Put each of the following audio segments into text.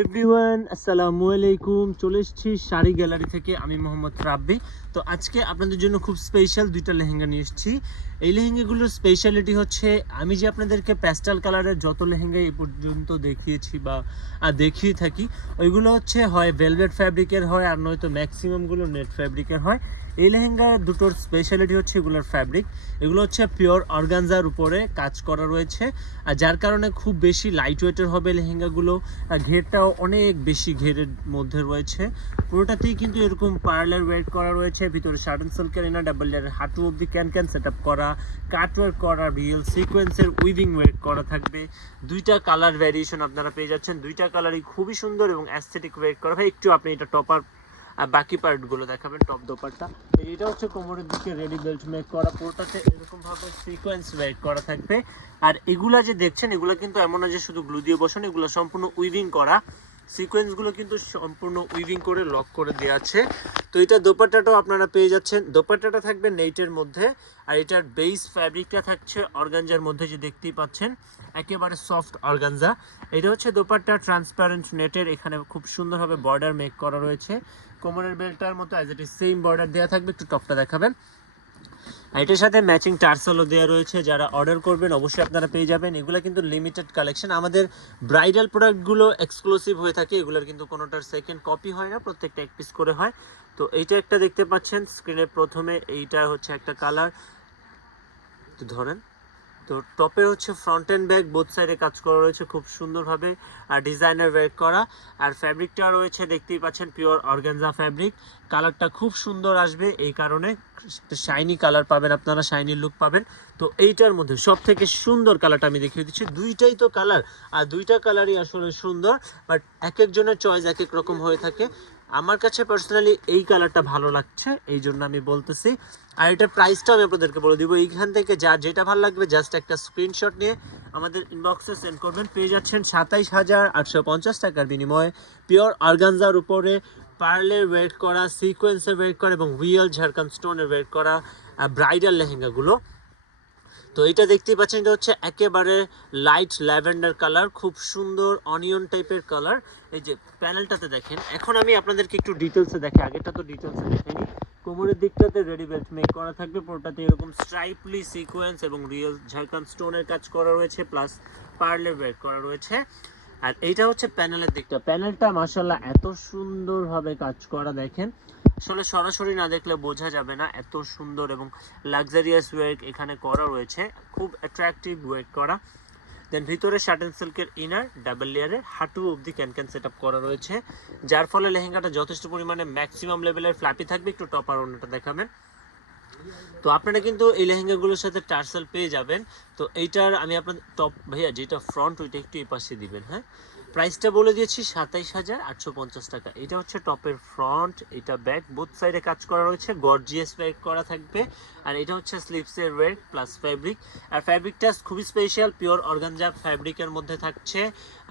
Everyone আসসালামু আলাইকুম। চলে এসেছি শাড়ি গ্যালারি থেকে, আমি মোহাম্মদ রাব্বি। তো আজকে আপনাদের জন্য খুব স্পেশাল দুইটা লেহেঙ্গা নিয়ে এসেছি। এই লেহেঙ্গাগুলোর স্পেশালিটি হচ্ছে, আমি যে আপনাদেরকে প্যাস্টাল কালারের যত লেহেঙ্গা এই পর্যন্ত দেখিয়েছি বা দেখিয়ে থাকি, ওইগুলো হচ্ছে হয় ভেলভেট ফ্যাব্রিকের হয়, আর নয়তো ম্যাক্সিমামগুলো নেট ফ্যাব্রিকের হয়। এই লেহেঙ্গা দুটোর স্পেশালিটি হচ্ছে এগুলোর ফ্যাব্রিক এগুলো হচ্ছে পিওর অর্গানজার উপরে কাজ করা রয়েছে। আর যার কারণে খুব বেশি লাইট ওয়েটের হবে লেহেঙ্গাগুলো। আর ঘেরটাও অনেক বেশি ঘেরের মধ্যে রয়েছে। পুরোটাতেই কিন্তু এরকম পার্লার ওয়েট করা রয়েছে। ভিতরে শার্টন সিল্কের এনা ডাবল লেয়ারের হাঁটু অব্দি ক্যান ক্যান সেট আপ করা কাট ওয়ার্ক করা রিয়েল সিকোয়েন্সের উইভিং ওয়েট করা থাকবে। দুইটা কালার ভ্যারিয়েশন আপনারা পেয়ে যাচ্ছেন। দুইটা কালারই খুবই সুন্দর এবং অ্যাস্থেটিক ওয়েট করা। ভাই, একটু আপনি এটা টপার আর বাকি পার্টগুলো দেখাবেন টপ দোপারটা এটা হচ্ছে কোমরের দিকে রেডি বেল্ট মেক করা, পুরোটাতে এরকম ভাবে সিকোয়েন্স ওয়েট করা থাকবে। আর এগুলা যে দেখছেন, এগুলো কিন্তু এমন না যে শুধু গ্লু দিয়ে বসানো, এগুলো সম্পূর্ণ উইভিং করা। সিকোয়েন্সগুলো কিন্তু সম্পূর্ণ উইভিং করে লক করে দেওয়া আছে। তো এটা দোপাট্টাটাও আপনারা পেয়ে যাচ্ছেন। দোপাট্টাটা থাকবে নেটের মধ্যে, আর এটার বেস ফ্যাব্রিকটা থাকছে অর্গানজার মধ্যে, যে দেখতেই পাচ্ছেন। একেবারে সফট অর্গানজা এটা হচ্ছে দোপাট্টা ট্রান্সপারেন্ট নেটের এখানে খুব সুন্দরভাবে বর্ডার মেক করা রয়েছে। কোমরের বেল্টটার মতো as it is same border দেওয়া থাকবে, একটু টপটা দেখাবেন। এটার সাথে ম্যাচিং টার্সেলও দেওয়া রয়েছে, যারা অর্ডার করবেন, অবশ্যই আপনারা পেয়ে যাবেন। এগুলো কিন্তু লিমিটেড কালেকশন আমাদের ব্রাইডাল প্রোডাক্টগুলো এক্সক্লুসিভ হয়ে থাকে, এগুলোর কিন্তু কোনোটার সেকেন্ড কপি হয় না, প্রত্যেকটা এক পিস করে হয়। তো এইটা একটা দেখতে পাচ্ছেন স্ক্রিনে প্রথমে এইটা হচ্ছে একটা কালার ধরেন। তো টপে হচ্ছে ফ্রন্ট অ্যান্ড ব্যাক বোথ সাইডে কাজ করা রয়েছে খুব সুন্দরভাবে, আর ডিজাইনার ওয়ার্ক করা। আর ফ্যাব্রিকটা রয়েছে, দেখতেই পাচ্ছেন পিওর অর্গানজা ফ্যাব্রিক কালারটা খুব সুন্দর আসবে, এই কারণে শাইনি কালার পাবেন আপনারা শাইনি লুক পাবেন। তো এইটার মধ্যে সব থেকে সুন্দর কালারটা আমি দেখিয়ে দিচ্ছি। দুইটাই তো কালার আর দুইটা কালারই আসলে সুন্দর বাট এক একজনের চয়েস এক এক রকম হয়ে থাকে। আমার কাছে পার্সোনালি এই কালারটা ভালো লাগছে, এই জন্য আমি বলতেছি। আর এটার প্রাইসটাও আমি আপনাদেরকে বলে দিব। এইখান থেকে যা যেটা ভালো লাগবে জাস্ট একটা স্ক্রিনশট নিয়ে আমাদের ইনবক্সে সেন্ড করবেন। পেয়ে যাচ্ছেন সাতাইশ হাজার আটশো পঞ্চাশ টাকার বিনিময়ে। পিওর অর্গানজার উপরে পার্লের ওয়েট করা সিকোয়েন্সের ওয়েট করা এবং রিয়েল ঝাড়খান স্টোনের ওয়েট করা ব্রাইডাল লেহেঙ্গাগুলো। তো এটা দেখতেই পাচ্ছেন, এটা হচ্ছে একেবারে লাইট ল্যাভেন্ডার কালার খুব সুন্দর অনিয়ন টাইপের কালার এই যে প্যানেলটাতে দেখেন, এখন আমি আপনাদেরকে একটু ডিটেলসে দেখে আগেটা তো ডিটেলসে দেখেনি কোমরের দিকটাতে রেডি বেল্ট মেক করা থাকবে, পুরোটাতে এরকম স্ট্রাইপলি সিকোয়েন্স এবং রিয়েল ঝাড়খান স্টোনের কাজ করা রয়েছে প্লাস পার্লের ওয়েট করা রয়েছে। আর এইটা হচ্ছে প্যানেলের দিকটা। প্যানেলটা মাসাল্লাহ এত সুন্দরভাবে কাজ করা, দেখেন। আসলে সরাসরি না দেখলে বোঝা যাবে না এত সুন্দর এবং লাক্সারিয়াস ওয়েট এখানে করা রয়েছে। খুব অ্যাট্রাকটিভ ওয়েক করা। দেন ভিতরে শার্টেন সিল্কের ইনার ডাবল লেয়ারে হাঁটু অবধি ক্যান ক্যান সেট আপ করা রয়েছে। যার ফলে লেহেঙ্গাটা যথেষ্ট পরিমাণে ম্যাক্সিমাম লেভেলের ফ্ল্যাপি থাকবে। একটু টপার অন্যটা দেখাবেন। তো আপনারা কিন্তু এই লেহেঙ্গাগুলোর সাথে টার্সেল পেয়ে যাবেন। তো এইটার আমি আপনাদের টপ ভাইয়া যেটা ফ্রন্ট ওইটা একটু এই পাশে দিবেন হ্যাঁ? প্রাইসটা বলে দিয়েছি সাতাইশ হাজার আটশো পঞ্চাশ টাকা। এটা হচ্ছে টপের ফ্রন্ট, এটা ব্যাক, বোথ সাইডে কাজ করা রয়েছে, গর্জিয়াস ওয়েক করা থাকবে। আর এটা হচ্ছে স্লিপসের ওয়েক প্লাস ফ্যাব্রিক। আর ফ্যাব্রিকটা খুবই স্পেশাল, পিওর অর্গানজা ফ্যাব্রিকের মধ্যে থাকছে।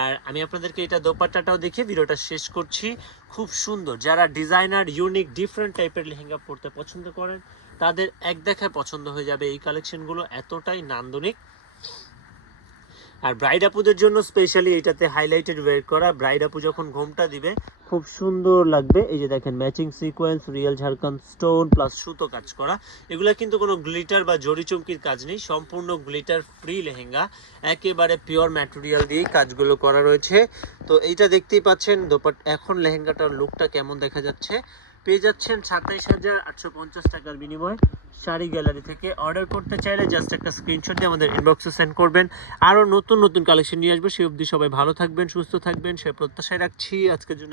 আর আমি আপনাদেরকে এটা দোপাট্টাটাও দেখে ভিডিওটা শেষ করছি। খুব সুন্দর। যারা ডিজাইনার, ইউনিক, ডিফারেন্ট টাইপের লেহেঙ্গা পরতে পছন্দ করেন, তাদের এক দেখায় পছন্দ হয়ে যাবে এই কালেকশনগুলো। এতটাই নান্দনিক। আর ব্রাইড আপুদের জন্য স্পেশালি এটাতে হাইলাইটেড ওয়ের করা। ব্রাইড আপু যখন ঘোমটা দিবে খুব সুন্দর লাগবে। এই যে দেখেন ম্যাচিং সিকোয়েন্স রিয়েল ঝাড়খান স্টোন প্লাস সুতো কাজ করা। এগুলো কিন্তু কোনো গ্লিটার বা চুমকির কাজ নেই, সম্পূর্ণ গ্লিটার ফ্রি লেহেঙ্গা। একেবারে পিওর ম্যাটেরিয়াল দিয়েই কাজগুলো করা রয়েছে। তো এইটা দেখতেই পাচ্ছেন, দোপাট, এখন লেহেঙ্গাটার লুকটা কেমন দেখা যাচ্ছে? পেয়ে যাচ্ছেন সাতাইশ হাজার আটশো পঞ্চাশ টাকার বিনিময়ে। শাড়ি গ্যালারি থেকে অর্ডার করতে চাইলে জাস্ট একটা স্ক্রিনশট দিয়ে আমাদের ইনবক্সে সেন্ড করবেন। আরও নতুন নতুন কালেকশন নিয়ে আসব সেই অবধি সবাই ভালো থাকবেন, সুস্থ থাকবেন, সে প্রত্যাশায় রাখছি। আজকের জন্য